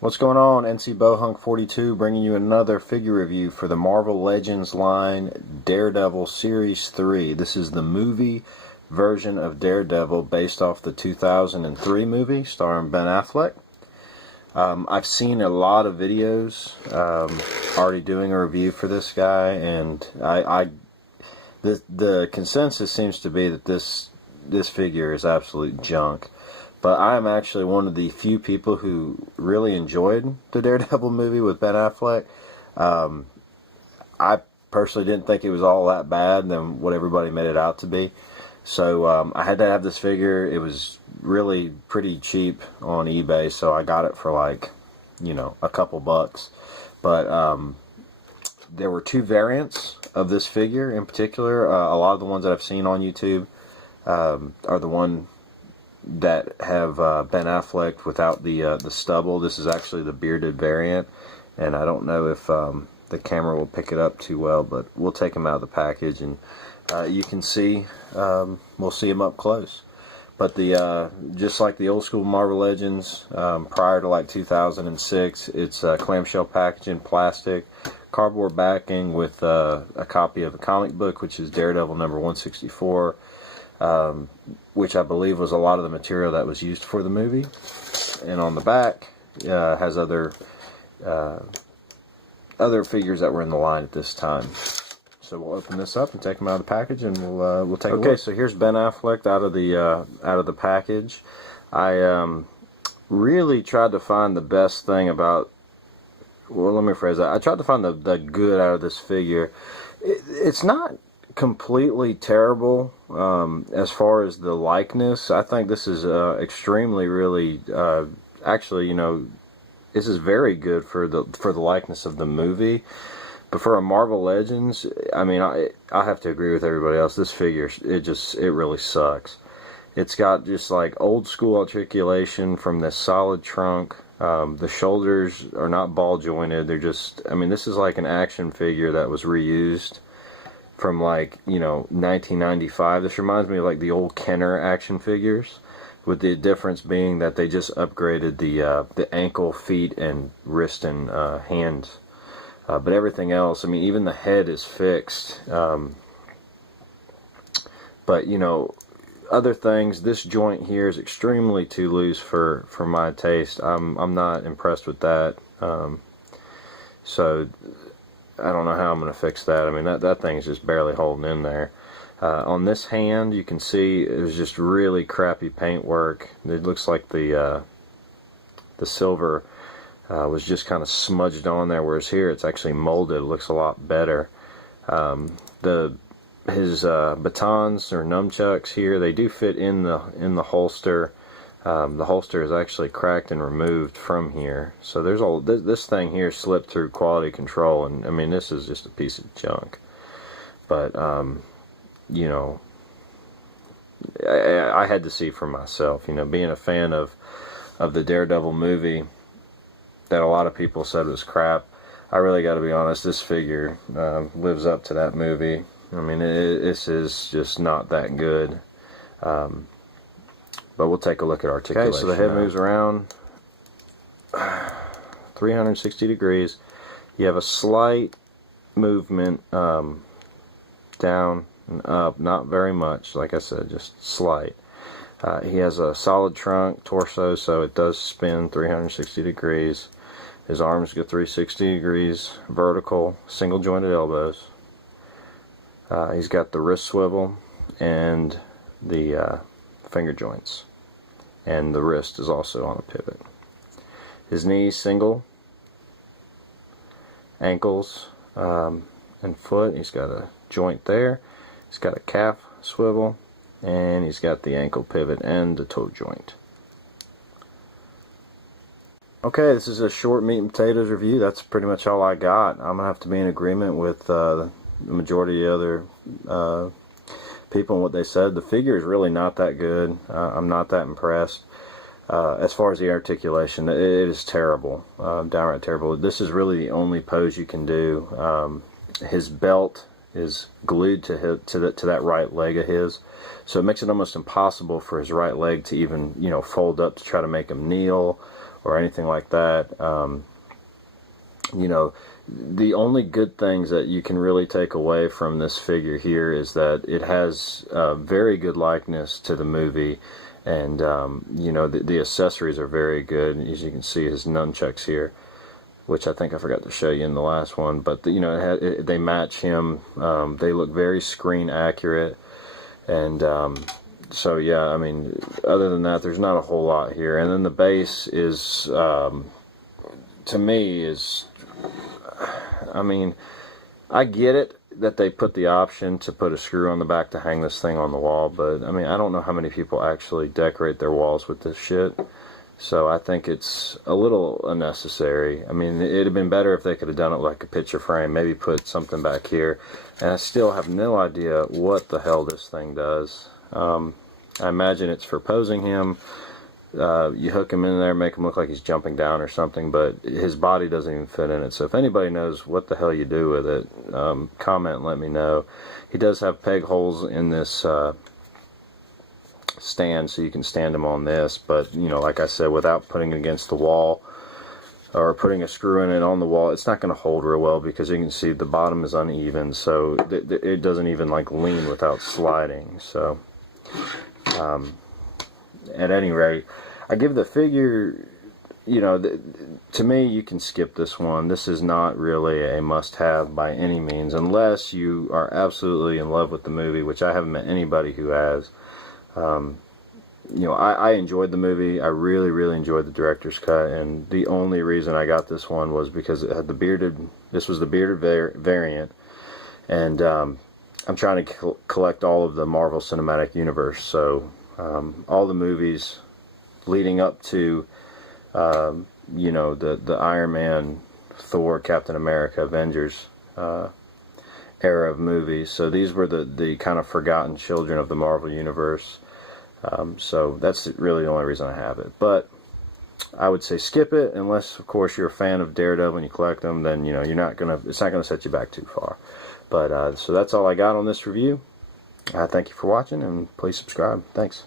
What's going on? NC Bohunk 42 bringing you another figure review for the Marvel Legends line Daredevil Series 3. This is the movie version of Daredevil based off the 2003 movie starring Ben Affleck. I've seen a lot of videos already doing a review for this guy, and the consensus seems to be that this figure is absolute junk. But I am actually one of the few people who really enjoyed the Daredevil movie with Ben Affleck. I personally didn't think it was all that bad than what everybody made it out to be. So I had to have this figure. It was really pretty cheap on eBay, so I got it for like, a couple bucks. But there were two variants of this figure in particular. A lot of the ones that I've seen on YouTube are the one that have Ben Affleck without the stubble. This is actually the bearded variant, and I don't know if the camera will pick it up too well, but we'll take him out of the package, and you can see, we'll see him up close. But just like the old school Marvel Legends, prior to like 2006, it's clamshell packaging, plastic, cardboard backing with a copy of a comic book, which is Daredevil number 164. Which I believe was a lot of the material that was used for the movie. And on the back has other figures that were in the line at this time. So we'll open this up and take them out of the package, and we'll take a look. Okay, so here's Ben Affleck out of the package. I really tried to find the best thing about. Well, let me rephrase that. I tried to find the good out of this figure. It's not completely terrible as far as the likeness. I think this is extremely, really, actually, this is very good for the likeness of the movie. But for a Marvel Legends, I mean, I have to agree with everybody else. This figure, it really sucks. It's got just like old school articulation from this solid trunk. The shoulders are not ball jointed. They're just, I mean, this is like an action figure that was reused from like 1995. This reminds me of like the old Kenner action figures, with the difference being that they just upgraded the ankle, feet, and wrist and hands. But everything else, I mean, even the head is fixed. But other things, this joint here is extremely too loose for my taste. I'm not impressed with that. So I don't know how I'm going to fix that. I mean, that thing's just barely holding in there. On this hand, you can see it was just really crappy paintwork. It looks like the silver was just kind of smudged on there, whereas here it's actually molded. It looks a lot better. His batons or nunchucks here, they do fit in the holster. The holster is actually cracked and removed from here, so there's this thing here slipped through quality control, and I mean, this is just a piece of junk. But I had to see for myself. Being a fan of the Daredevil movie that a lot of people said was crap, I really got to be honest, this figure lives up to that movie. I mean, this is just not that good. But we'll take a look at articulation. Okay, so the head moves around 360 degrees. You have a slight movement down and up, not very much, like I said, just slight. He has a solid trunk, torso, so it does spin 360 degrees. His arms go 360 degrees vertical, single jointed elbows. He's got the wrist swivel and the finger joints, and the wrist is also on a pivot. His knees single, ankles and foot, he's got a joint there. He's got a calf swivel, and he's got the ankle pivot and the toe joint. Okay, this is a short meat and potatoes review. That's pretty much all I got. I'm gonna have to be in agreement with the majority of the other people and what they said. The figure is really not that good. I'm not that impressed. As far as the articulation, it is terrible, downright terrible. This is really the only pose you can do. His belt is glued to that right leg of his, so it makes it almost impossible for his right leg to even fold up to try to make him kneel or anything like that. You know, the only good things that you can really take away from this figure here is that it has very good likeness to the movie, and you know, the accessories are very good. As you can see, his nunchucks here, which I think I forgot to show you in the last one, but you know, they match him. They look very screen accurate, and so yeah, I mean, other than that, there's not a whole lot here. And then the base is, to me, is, I mean, I get it that they put the option to put a screw on the back to hang this thing on the wall, but I mean, I don't know how many people actually decorate their walls with this shit. So I think it's a little unnecessary. I mean, it'd have been better if they could have done it like a picture frame, maybe put something back here. And I still have no idea what the hell this thing does. I imagine it's for posing him. You hook him in there, make him look like he's jumping down or something, but his body doesn't even fit in it. So if anybody knows what the hell you do with it, comment and let me know. He does have peg holes in this stand, so you can stand him on this, but you know, like I said, without putting it against the wall or putting a screw in it on the wall, it's not going to hold real well, because you can see the bottom is uneven, so it doesn't even like lean without sliding. So at any rate, I give the figure, you know, to me, you can skip this one. This is not really a must-have by any means, unless you are absolutely in love with the movie, which I haven't met anybody who has. You know, I enjoyed the movie. I really, really enjoyed the director's cut, and the only reason I got this one was because it had the bearded, this was the bearded variant, and I'm trying to collect all of the Marvel Cinematic Universe, so all the movies leading up to, you know, the Iron Man, Thor, Captain America, Avengers era of movies. So these were the kind of forgotten children of the Marvel Universe. So that's really the only reason I have it. But I would say skip it, unless of course you're a fan of Daredevil and you collect them. Then you know, it's not gonna set you back too far. But so that's all I got on this review. Thank you for watching, and please subscribe. Thanks.